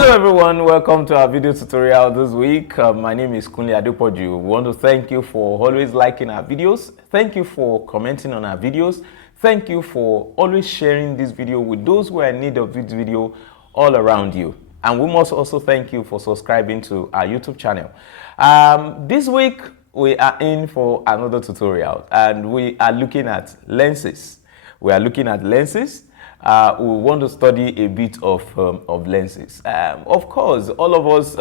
Hello everyone, welcome to our video tutorial this week. My name is Kunle Adepoju. We want to thank you for always liking our videos. Thank you for commenting on our videos. Thank you for always sharing this video with those who are in need of this video all around you. And we must also thank you for subscribing to our YouTube channel. This week we are in for another tutorial and we are looking at lenses. We are looking at lenses. We want to study a bit of lenses. Of course, all of us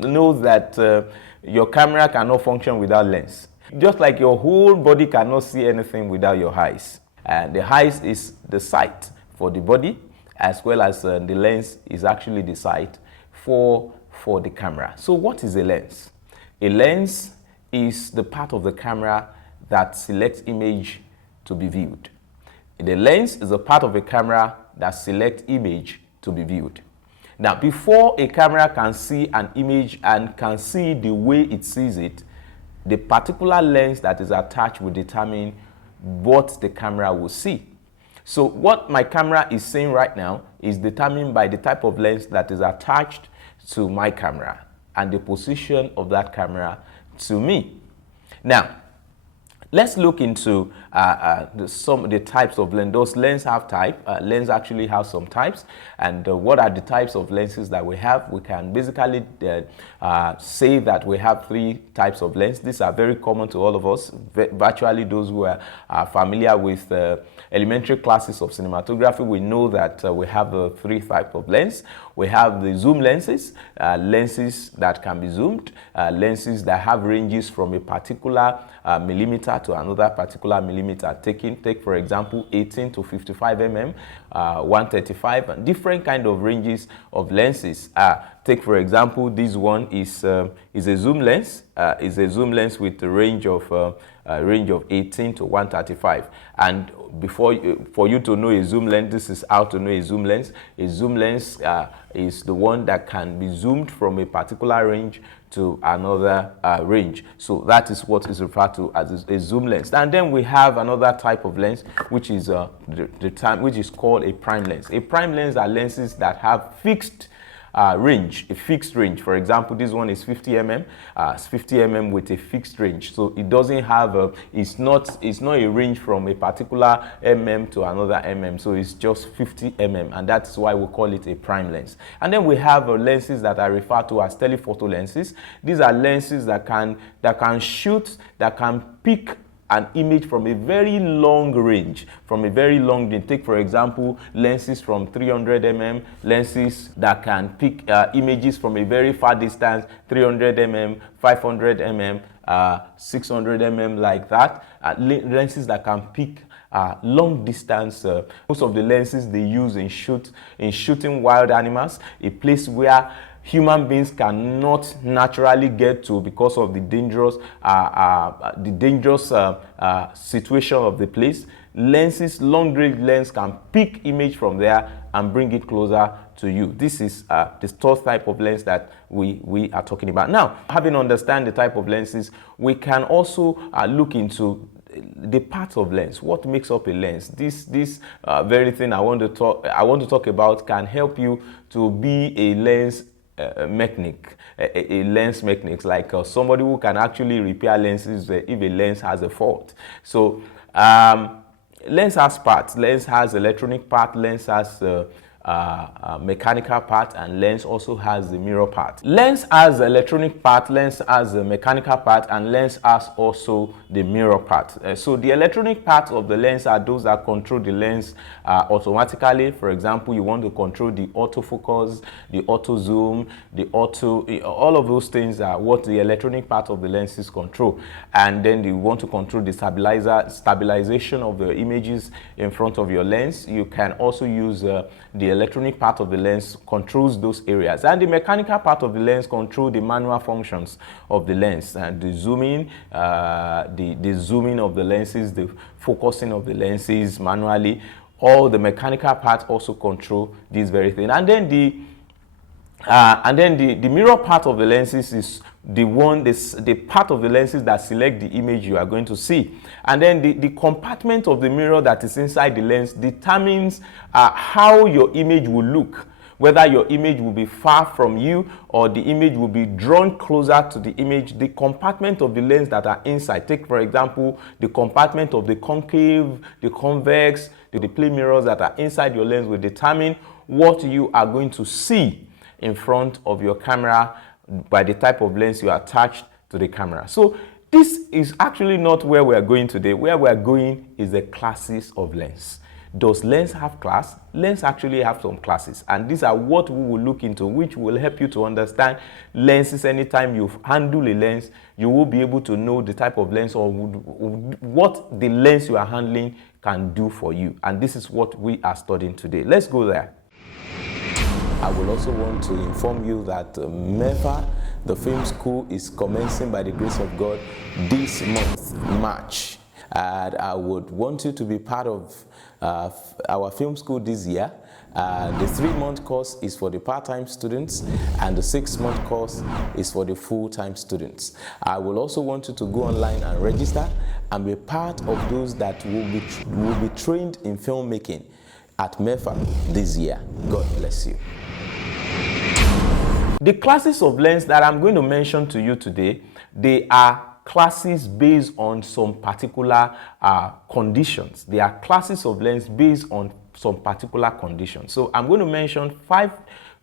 know that your camera cannot function without lens. Just like your whole body cannot see anything without your eyes. The eyes is the sight for the body, as well as the lens is actually the sight for the camera. So what is a lens? A lens is the part of the camera that selects image to be viewed. The lens is a part of a camera that selects image to be viewed. Now, before a camera can see an image and can see the way it sees it, the particular lens that is attached will determine what the camera will see. So what my camera is seeing right now is determined by the type of lens that is attached to my camera and the position of that camera to me. Now, let's look into some of the types of lens. Those lenses have type. Lens actually have some types. And what are the types of lenses that we have? We can basically say that we have three types of lens. These are very common to all of us. Virtually those who are familiar with elementary classes of cinematography, we know that we have three types of lens. We have the zoom lenses, lenses that can be zoomed, lenses that have ranges from a particular millimeter to another particular millimeter. Take for example 18 to 55 mm, 135, and different kind of ranges of lenses. Take for example this one is a zoom lens. Is a zoom lens with a range of 18 to 135. And for you to know a zoom lens, this is how to know a zoom lens. A zoom lens is the one that can be zoomed from a particular range to another range. So that is what is referred to as a zoom lens. And then we have another type of lens, which is which is called a prime lens. A prime lens are lenses that have fixed range, a fixed range. For example, this one is 50 mm, 50 mm with a fixed range. So it doesn't have it's not a range from a particular mm to another mm. So it's just 50 mm, and that's why we call it a prime lens. And then we have lenses that are referred to as telephoto lenses. These are lenses that can shoot, that can pick an image from a very long range, Take for example lenses from 300 mm, lenses that can pick images from a very far distance, 300 mm, 500 mm, 600 mm, like that. Lenses that can pick long distance. Most of the lenses they use in shooting wild animals, a place where human beings cannot naturally get to because of the dangerous situation of the place. Lenses, long range lens can pick image from there and bring it closer to you. This is the third type of lens that we are talking about. Now, having understand the type of lenses, we can also look into the parts of lens. What makes up a lens? This very thing I want to talk about can help you to be a lens mechanic, a lens mechanic, like somebody who can actually repair lenses if a lens has a fault. So lens has parts. Lens has electronic part, lens has mechanical part, and lens also has the mirror part. Lens has electronic part, lens has the mechanical part, and lens has also the mirror part. So the electronic parts of the lens are those that control the lens automatically. For example, you want to control the autofocus, the auto zoom, all of those things are what the electronic part of the lenses control. And then you want to control the stabilization of the images in front of your lens. You can also use the electronic part of the lens controls those areas, and the mechanical part of the lens controls the manual functions of the lens, and the zooming, the zooming of the lenses, the focusing of the lenses manually. All the mechanical parts also control this very thing. And then the mirror part of the lenses is the part of the lenses that select the image you are going to see. And then the compartment of the mirror that is inside the lens determines how your image will look whether your image will be far from you or the image will be drawn closer to the image. The compartment of the lens that are inside, take for example the compartment of the concave, the convex, the plane mirrors that are inside your lens will determine what you are going to see in front of your camera by the type of lens you attach to the camera. So this is actually not where we are going today. Where we are going is the classes of lens. Does lens have class? Lens actually have some classes, and these are what we will look into, which will help you to understand lenses. Anytime you handle a lens, you will be able to know the type of lens or what the lens you are handling can do for you. And this is what we are studying today. Let's go there. I will also want to inform you that MEFA, the film school, is commencing by the grace of God this month, March. And I would want you to be part of our film school this year. The 3-month course is for the part-time students, and the 6-month course is for the full-time students. I will also want you to go online and register and be part of those that will be trained in filmmaking at MEFA this year. God bless you. The classes of lens that I'm going to mention to you today, they are classes based on some particular conditions. They are classes of lens based on some particular conditions. So I'm going to mention 5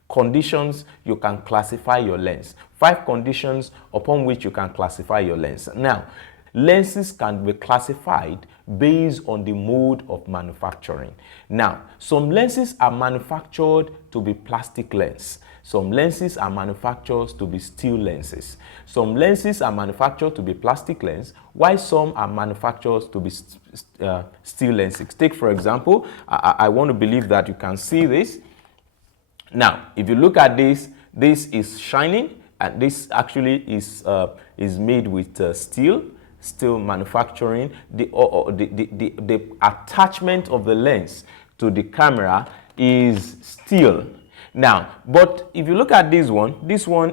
conditions you can classify your lens. 5 conditions upon which you can classify your lens. Now, lenses can be classified based on the mode of manufacturing. Now, some lenses are manufactured to be plastic lens. Some lenses are manufactured to be steel lenses. Some lenses are manufactured to be plastic lens, while some are manufactured to be steel lenses. Take for example, I want to believe that you can see this. Now, if you look at this, this is shining, and this actually is made with steel manufacturing. The attachment of the lens to the camera is steel. Now, but if you look at this one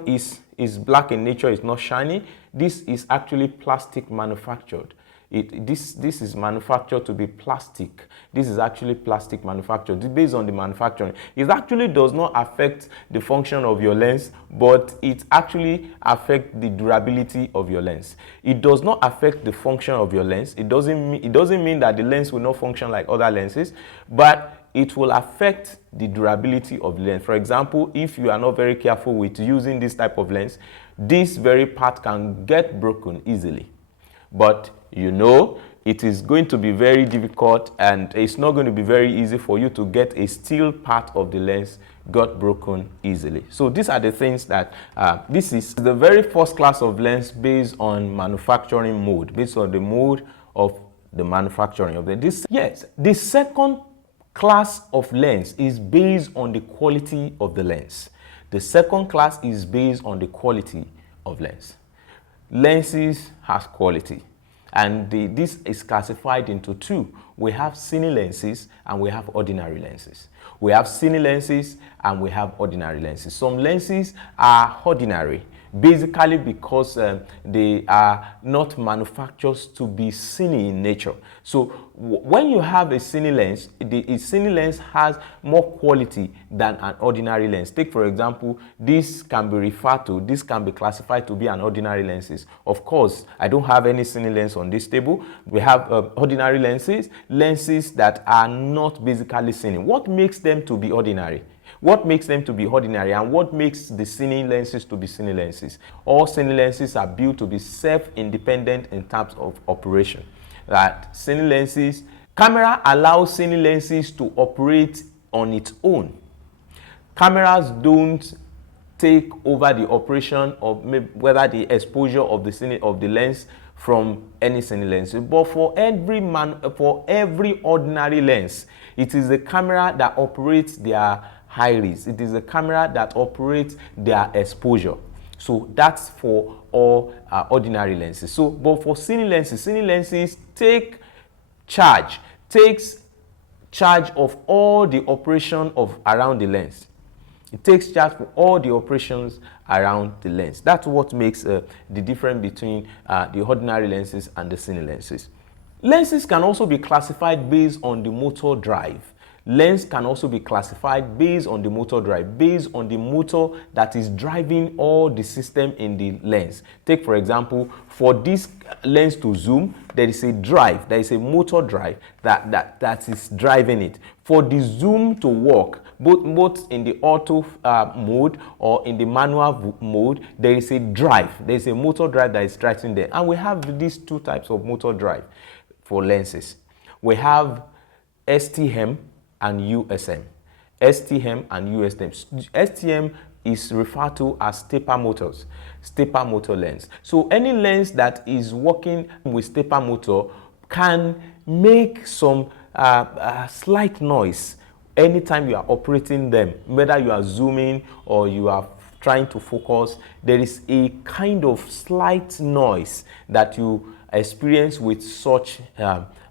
is black in nature, it's not shiny. This is actually plastic manufactured. This is manufactured to be plastic. This is actually plastic manufactured. Based on the manufacturing, it actually does not affect the function of your lens, but it actually affects the durability of your lens. It does not affect the function of your lens. It doesn't mean that the lens will not function like other lenses, but it will affect the durability of the lens. For example, if you are not very careful with using this type of lens, this very part can get broken easily. But you know, it is going to be very difficult, and it's not going to be very easy for you to get a steel part of the lens got broken easily. So these are the things that this is the very first class of lens based on manufacturing mode, based on the mode of the manufacturing of the Yes, the second class of lens is based on the quality of the lens. The second class is based on the quality of lens. Lenses has quality, and this is classified into 2. We have cine lenses and we have ordinary lenses. We have cine lenses and we have ordinary lenses. Some lenses are ordinary, basically because they are not manufactured to be cine in nature. So when you have a cine lens, a cine lens has more quality than an ordinary lens. Take for example, this can be classified to be an ordinary lenses. Of course, I don't have any cine lens on this table. We have ordinary lenses that are not basically cine. What makes them to be ordinary? What makes them to be ordinary, and what makes the cine lenses to be cine lenses? All cine lenses are built to be self-independent in terms of operation. That cine lenses, camera allows cine lenses to operate on its own. Cameras don't take over the operation of whether the exposure of the lens from any cine lens. But for every ordinary lens, it is the camera that operates their iris. It is the camera that operates their exposure. So that's for all ordinary lenses. So, but for cine lenses takes charge of all the operation around the lens. It takes charge for all the operations around the lens. That's what makes the difference between the ordinary lenses and the cine lenses. Lenses can also be classified based on the motor drive. Lens can also be classified based on the motor drive, based on the motor that is driving all the system in the lens. Take for example, for this lens to zoom, there is a drive, there is a motor drive that is driving it. For the zoom to work, both in the auto mode or in the manual mode, there is a drive, there is a motor drive that is driving there. And we have these two types of motor drive for lenses. We have STM and USM. STM and USM. STM is referred to as stepper motors, stepper motor lens. So any lens that is working with stepper motor can make some slight noise anytime you are operating them, whether you are zooming or you are trying to focus. There is a kind of slight noise that you experience with such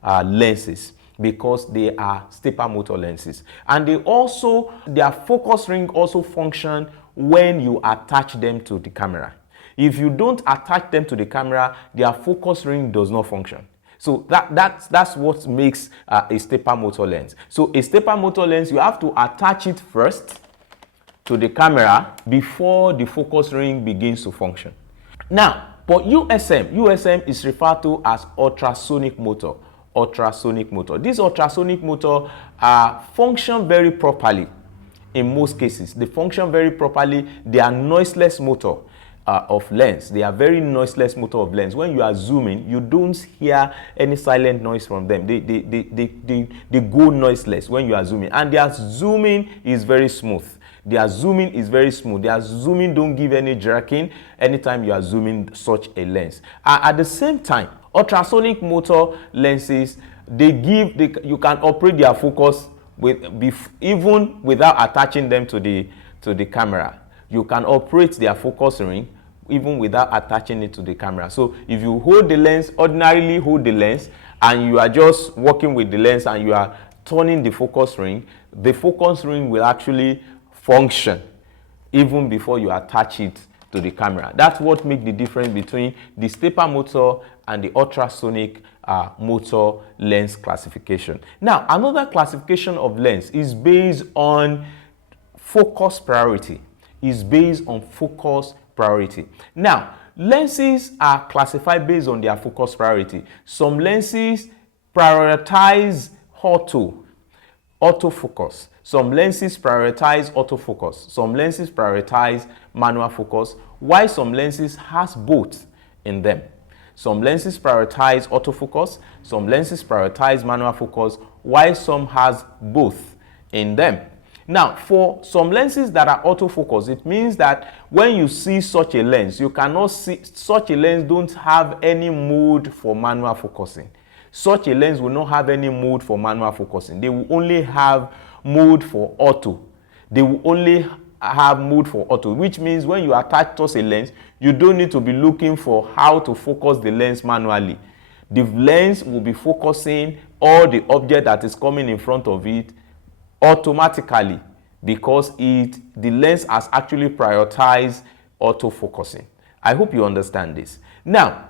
lenses, because they are stepper motor lenses. And their focus ring also function when you attach them to the camera. If you don't attach them to the camera, their focus ring does not function. So that's what makes a stepper motor lens. So a stepper motor lens, you have to attach it first to the camera before the focus ring begins to function. Now, for USM is referred to as ultrasonic motor. Ultrasonic motor. This ultrasonic motor function very properly in most cases. They function very properly. They are noiseless motor of lens. They are very noiseless motor of lens. When you are zooming, you don't hear any silent noise from them. They go noiseless when you are zooming, and their zooming is very smooth. Their zooming is very smooth. Their zooming don't give any jerking anytime you are zooming such a lens. At the same time, ultrasonic motor lenses, you can operate their focus even without attaching them to the camera. You can operate their focus ring even without attaching it to the camera. So if you ordinarily hold the lens, and you are just working with the lens and you are turning the focus ring will actually function even before you attach it to the camera. That's what makes the difference between the stepper motor and the ultrasonic motor lens classification. Now, another classification of lens is based on focus priority. Now, lenses are classified based on their focus priority. Some lenses prioritize autofocus. Some lenses prioritize autofocus. Some lenses prioritize manual focus, while some lenses has both in them. Some lenses prioritize autofocus, some lenses prioritize manual focus, while some has both in them. Now, for some lenses that are autofocus, it means that when you see such a lens, you cannot see such a lens don't have any mode for manual focusing. Such a lens will not have any mode for manual focusing. They will only have mode for auto. They will only have mode for auto, which means when you attach to a lens, you don't need to be looking for how to focus the lens manually. The lens will be focusing all the object that is coming in front of it automatically, because the lens has actually prioritized autofocusing. I hope you understand this. Now,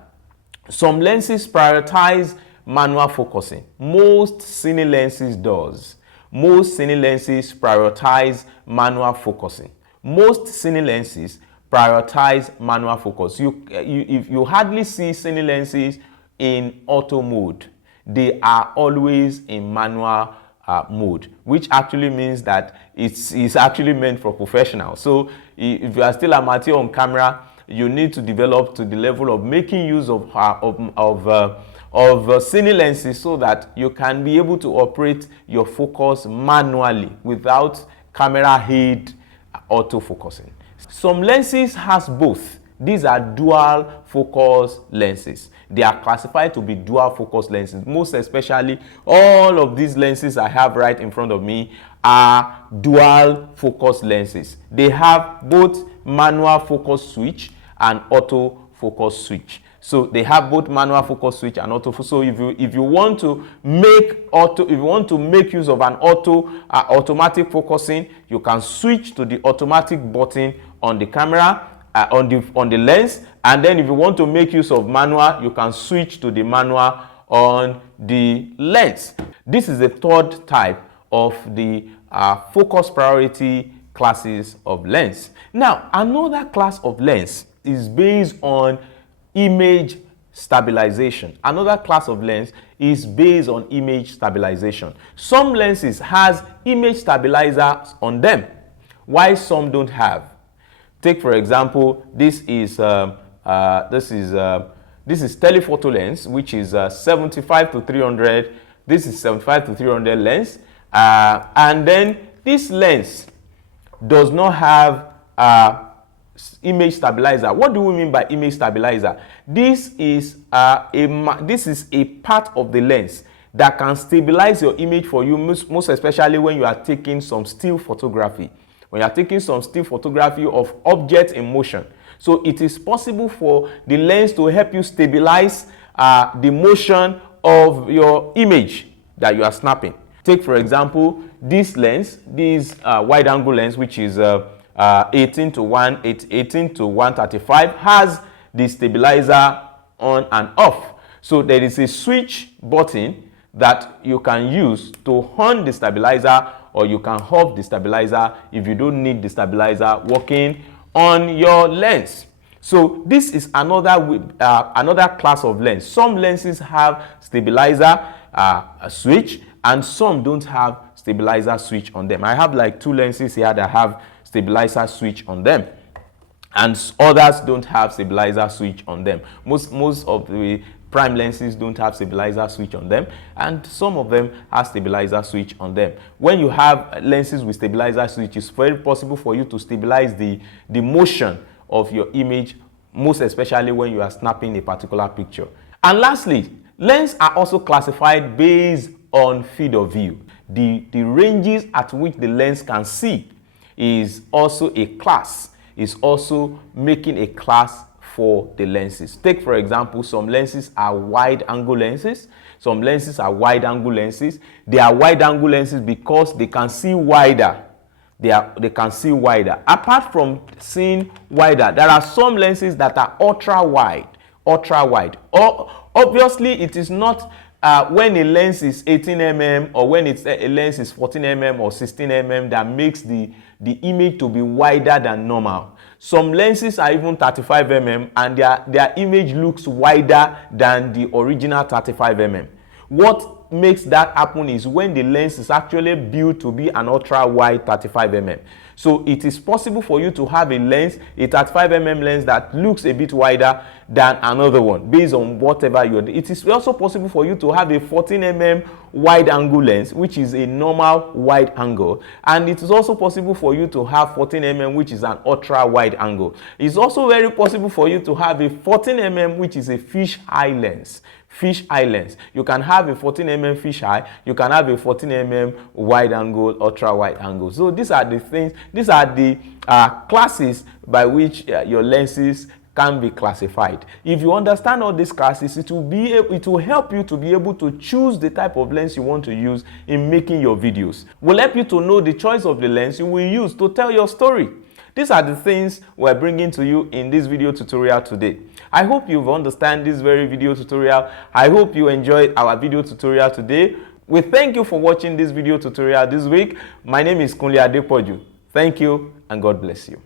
some lenses prioritize manual focusing. Most cine lenses does. Most cine lenses prioritize manual focusing. Most cine lenses prioritize manual focus. You hardly see cine lenses in auto mode. They are always in manual mode, which actually means that it's actually meant for professionals. So if you are still amateur on camera, you need to develop to the level of making use of cine lenses so that you can be able to operate your focus manually without camera aid autofocusing. Some lenses has both. These are dual focus lenses. They are classified to be dual focus lenses. Most especially, all of these lenses I have right in front of me are dual focus lenses. They have both manual focus switch and auto focus switch. So they have both manual focus switch and auto. So if you want to make use of an automatic focusing, you can switch to the automatic button on the camera, on the lens, and then if you want to make use of manual, you can switch to the manual on the lens. This is the third type of the focus priority classes of lens. Now, another class of lens is based on image stabilization. Another class of lens is based on image stabilization. Some lenses has image stabilizers on them, while some don't have. Take for example, this is telephoto lens, which is 75 to 300. This is 75 to 300 lens, and then this lens does not have image stabilizer. What do we mean by image stabilizer? This is a part of the lens that can stabilize your image for you, most especially when you are taking some still photography. When you are taking some still photography of objects in motion. So it is possible for the lens to help you stabilize the motion of your image that you are snapping. Take for example this lens, this wide angle lens, which is 18 to 135, has the stabilizer on and off. So there is a switch button that you can use to on the stabilizer, or you can off the stabilizer if you don't need the stabilizer working on your lens. So this is another class of lens. Some lenses have stabilizer switch, and some don't have stabilizer switch on them. I have like 2 lenses here that have stabilizer switch on them, and others don't have stabilizer switch on them. Most of the prime lenses don't have stabilizer switch on them, and some of them have stabilizer switch on them. When you have lenses with stabilizer switch, it's very possible for you to stabilize the motion of your image, most especially when you are snapping a particular picture. And lastly, lenses are also classified based on field of view. The ranges at which the lens can see is also a class, is also making a class for the lenses. Take for example, some lenses are wide angle lenses. Some lenses are wide angle lenses. They are wide angle lenses because they can see wider. They can see wider. Apart from seeing wider, there are some lenses that are ultra wide. Obviously, it is not when a lens is 18 mm or when a lens is 14 mm or 16 mm that makes the image to be wider than normal. Some lenses are even 35 mm and their image looks wider than the original 35 mm. What makes that happen is when the lens is actually built to be an ultra wide 35 mm. So it is possible for you to have a lens, a 35 mm lens that looks a bit wider than another one based on whatever you're doing. It is also possible for you to have a 14 mm wide angle lens, which is a normal wide angle, and it is also possible for you to have 14 mm, which is an ultra wide angle. It's also very possible for you to have a 14 mm, which is a fisheye lens. Fisheye lens. You can have a 14 mm fisheye, you can have a 14 mm wide angle, ultra wide angle. So these are the things, these are the classes by which your lenses can be classified. If you understand all these classes, it will help you to be able to choose the type of lens you want to use in making your videos. Will help you to know the choice of the lens you will use to tell your story. These are the things we're bringing to you in this video tutorial today. I hope you've understand this very video tutorial. I hope you enjoyed our video tutorial today. We thank you for watching this video tutorial this week. My name is Kunle Adepoju. Thank you and God bless you.